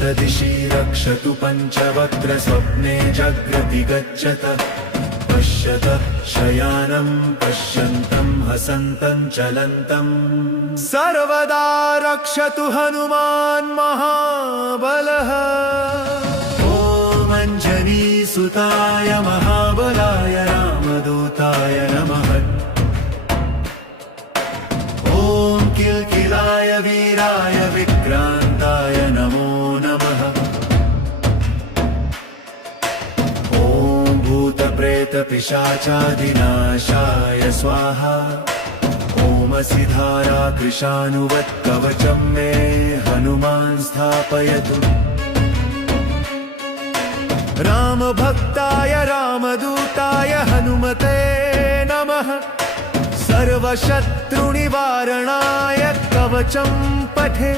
सप्तदिशि रक्षतु पञ्चवक्त्र स्वप्ने जाग्रति गच्छत पश्यत शयानं पश्यन्तं हसन्तं चलन्तं सर्वदा रक्षतु हनुमान् महाबलः ॐ अञ्जनीसुताय महाबलाय रामदूताय नमः ॐ किल्किलाय वीराय विक्रान्ताय नमो नमः ॐ भूतप्रेतपिशाचादिनाशाय स्वाहा ओमसि धारा कृशानुवत् कवचं मे हनुमान् स्थापयतु रामभक्ताय रामदूताय हनुमते नमः सर्वशत्रुनिवारणाय कवचं पठे